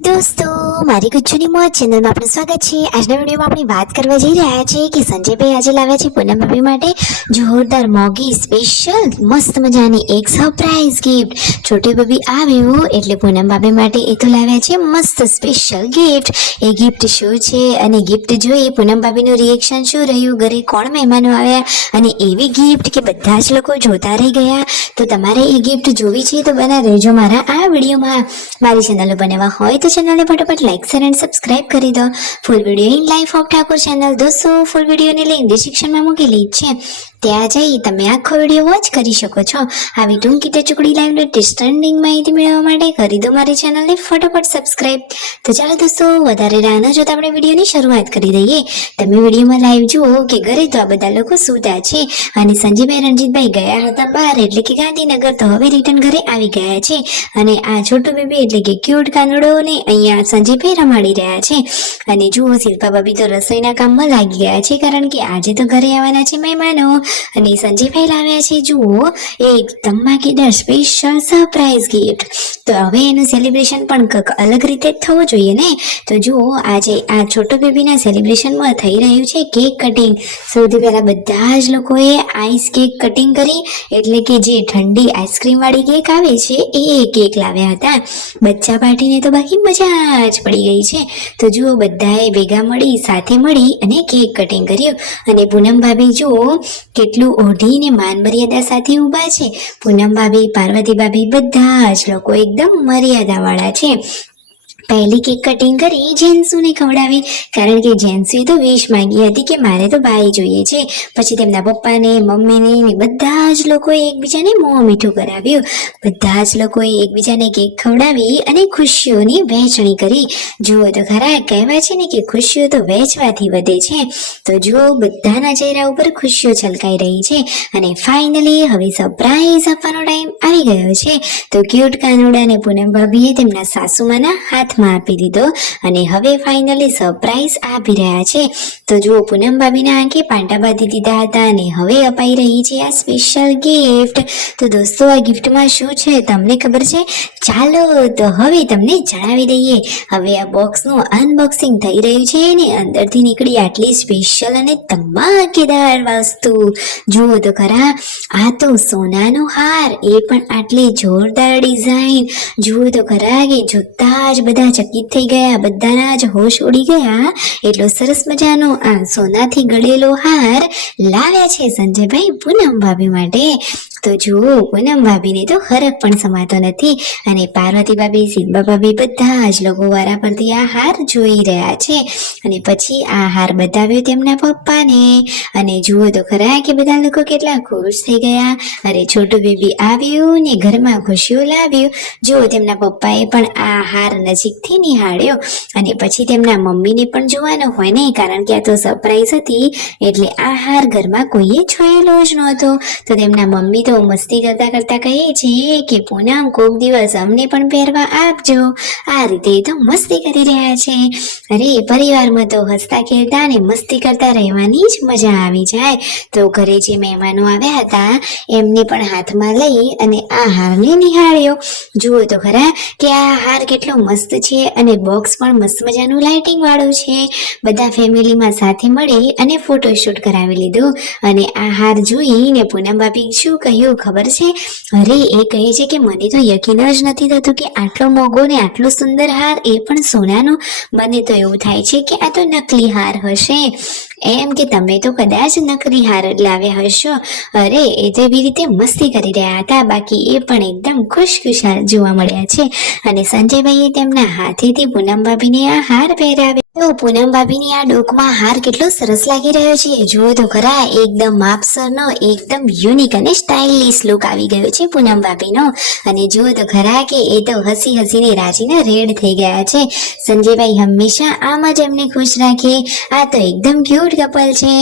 દોસ્તો, મારી ગુજ્જુની મોજ ચેનલમાં આપનું સ્વાગત છે। આજના વિડીયોમાં આપણે વાત કરવા જઈ રહ્યા છીએ કે સંજયભાઈ આજે લાવ્યા છે પૂનમ ભાભી માટે જોરદાર મોગી સ્પેશિયલ મસ્ત મજાની એક સરપ્રાઈઝ ગિફ્ટ। છોટી ભાભી આવ્યું એટલે પૂનમ ભાભી માટે એ તો લાવ્યા છે મસ્ત સ્પેશિયલ ગિફ્ટ। એ ગિફ્ટ શું છે અને ગિફ્ટ જોઈ પૂનમ ભાભીનું રિએક્શન શું રહ્યું, ઘરે કોણ મહેમાનો આવ્યા અને એવી ગિફ્ટ કે બધા જ લોકો જોતા રહી ગયા। તો તમારે એ ગિફ્ટ જોવી છે તો બના રહેજો મારા આ વિડીયોમાં। મારી ચેનલ બનાવવા હોય તો ચેનલને ફટાફટ લાઈક શેર એન્ડ સબસ્ક્રાઇબ કરી દો। Full video in life of Thakor channel દોસ્તો, ફૂલ વિડીયોની લિંક ડિસ્ક્રિપ્શનમાં મૂકેલી છે, ત્યાં જઈ તમે આખો વિડીયો વોચ કરી શકો છો। આવી ટૂંકી ટચુકડી લાઈવ લેટેસ્ટ ટ્રેન્ડિંગ માહિતી મેળવવા માટે કરી દો મારી ચેનલને ફટાફટ સબસ્ક્રાઇબ। તો ચાલો દોસ્તો, વધારે રાહ ન જોતા આપણે વિડીયોની શરૂઆત કરી દઈએ। તમે વિડીયોમાં લાઈવ જુઓ કે ઘરે તો આ બધા લોકો સૂતા છે અને સંજયભાઈ રણજીતભાઈ ગયા હતા બહાર એટલે કે ગાંધીનગર, તો હવે રિટર્ન ઘરે આવી ગયા છે અને આ છોટું બેબી એટલે કે ક્યુટ કાનડોને અહીંયા સંજયભાઈ રમાડી રહ્યા છે। અને જુઓ શિલ્પા ભાભી તો રસોઈના કામમાં લાગી ગયા છે, કારણ કે આજે તો ઘરે આવવાના છે મહેમાનો અને સંજયભાઈ લાવ્યા છે જુઓ એક ધમાકેદાર સ્પેશિયલ સરપ્રાઈઝ ગિફ્ટ। તો હવે એનું સેલિબ્રેશન પણ કંઈક અલગ રીતે થવું જોઈએ ને। તો જુઓ આજે આ છોટો બેબીના સેલિબ્રેશનમાં થઈ રહ્યું છે કેક કટિંગ। સૌથી પહેલા બધા જ લોકોએ આઈસ કેક કટિંગ કરી, એટલે કે જે ઠંડી આઈસ્ક્રીમ વાળી કેક આવે છે એ કેક લાવ્યા હતા। બચ્ચા પાર્ટીને તો બાકી મજા જ પડી ગઈ છે। તો જુઓ બધાએ ભેગા મળી સાથે મળી અને કેક કટિંગ કર્યું અને પૂનમ ભાભી જુઓ કેટલું ઓઢીને માન મર્યાદા સાથે ઊભા છે। પૂનમ ભાભી, પાર્વતી ભાભી બધા જ લોકો એકદમ મર્યાદા વાળા છે। પહેલી કેક કટિંગ કરી જેન્સુને ખવડાવી, કારણ કે જેન્સુએ તો વિશ માંગી હતી કે મારે તો ભાઈ જોઈએ છે। પછી તેમના પપ્પાને, મમ્મીને ને બધા જ લોકોએ એકબીજાને મોં મીઠું કરાવ્યું। બધા જ લોકોએ એકબીજાને કેક ખવડાવી અને ખુશીઓની વહેંચણી કરી। જુઓ તો ખરા, કહેવાય છે ને કે ખુશીઓ તો વહેંચવાથી વધે છે। તો જુઓ બધાના ચહેરા ઉપર ખુશીઓ છલકાઈ રહી છે અને ફાઇનલી હવે સરપ્રાઈઝ આપવાનો ટાઈમ આવી ગયો છે। તો ક્યુટ કાનુડાને પૂનમ ભાભીએ તેમના સાસુમાના હાથમાં આપી દીધો અને હવે ફાઇનલી સરપ્રાઈઝ આપી રહ્યા છે। તો જુઓ પૂનમ ભાભીના આંખે પાંટા બાંધી દીધા હતા અને હવે અપાઈ રહી છે આ સ્પેશિયલ ગિફ્ટ। તો દોસ્તો, આ ગિફ્ટમાં શું છે તમને ખબર છે? ચાલો તો હવે તમને જણાવી દઈએ। હવે આ બોક્સનું અનબોક્સિંગ થઈ રહ્યું છે અને અંદરથી નીકળી આટલી સ્પેશિયલ અને ધમાકેદાર વસ્તુ। જુઓ તો ખરા, આ તો સોનાનો હાર, એ પણ આટલી જોરદાર ડિઝાઇન। જુઓ તો ખરા કે જોતા જ બધા ચકિત થઈ ગયા, બધાના જ હોશ ઉડી ગયા। એટલો સરસ મજાનો આ સોનાથી ગળેલો હાર લાવ્યા છે સંજયભાઈ પૂનમ ભાભી માટે। તો જુઓ પૂનમ ભાભીને તો હરખ પણ સમાતો નથી અને પાર્વતી ભાભી, શિલ્પા ભાભી બધા જ લોકો વારા પરથી આ હાર જોઈ રહ્યા છે અને પછી આ હાર બતાવ્યો તેમના પપ્પાને અને જુઓ તો ખરા કે બધા લોકો કેટલા ખુશ થઈ ગયા। અરે છોટું બેબી આવ્યું ને ઘરમાં ખુશીઓ લાવ્યું। જુઓ તેમના પપ્પાએ પણ આ હાર નજીકથી નિહાળ્યો અને પછી તેમના મમ્મીને પણ જોવાનો હોય ને, કારણ કે આ તો સરપ્રાઈઝ હતી એટલે આ હાર ઘરમાં કોઈએ જોયેલો જ નહોતો। તો તેમના મમ્મી તો મસ્તી કરતા કરતા કહે છે કે પૂનમ કોક દિવસ અમને પણ પહેરવા આપજો। આ રીતે તો મસ્તી કરી રહ્યા છે। અરે પરિવારમાં તો હસતા ખેલતા અને મસ્તી કરતા રહેવાની જ મજા આવી જાય। તો ઘરે જે મહેમાનો આવ્યા હતા એમને પણ હાથમાં લઈ અને આ હારને નિહાળ્યો। જુઓ તો ખરા કે આ હાર કેટલો મસ્ત છે અને બોક્સ પણ મસ્ત મજાનું લાઇટિંગ વાળું છે। બધા ફેમિલીમાં સાથે મળી અને ફોટોશૂટ કરાવી લીધું અને આ હાર જોઈને પૂનમ ભાભી શું કહ્યું ખબર છે? અરે એ કહે છે કે મને તો યકીન જ નથી થતું કે આટલો મોંઘો ને આટલો સુંદર હાર, એ પણ સોનાનો। મને તો એવું થાય છે કે આ તો નકલી હાર હશે, એમ કે તમે તો કદાચ નકલી હાર લાવ્યા હશો। અરે એ તો એવી રીતે મસ્તી કરી રહ્યા હતા, બાકી એ પણ એકદમ ખુશખુશાલ જોવા મળ્યા છે અને સંજયભાઈએ તેમના હાથેથી પૂનમ ભાભીને આ હાર પહેરાવ્યો। તો પૂનમ ભાભીની આ ડોકમાં હાર કેટલો સરસ લાગી રહ્યો છે। જુઓ તો ખરા, એકદમ માપસરનો, એકદમ યુનિક અને સ્ટાઇલિશ લુક આવી ગયો છે પૂનમ ભાભીનો। અને જુઓ તો ખરા કે એ તો હસી હસીને રાજીના રેડ થઈ ગયા છે। સંજયભાઈ હંમેશા આમ જ એમને ખુશ રાખે। આ તો એકદમ ક્યુટ કપલ છે।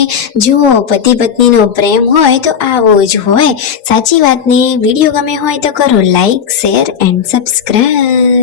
જુઓ, પતિ પત્નીનો પ્રેમ હોય તો આવો જ હોય। સાચી વાતને વિડીયો ગમે હોય તો કરો લાઈક, શેર એન્ડ સબસ્ક્રાઇબ।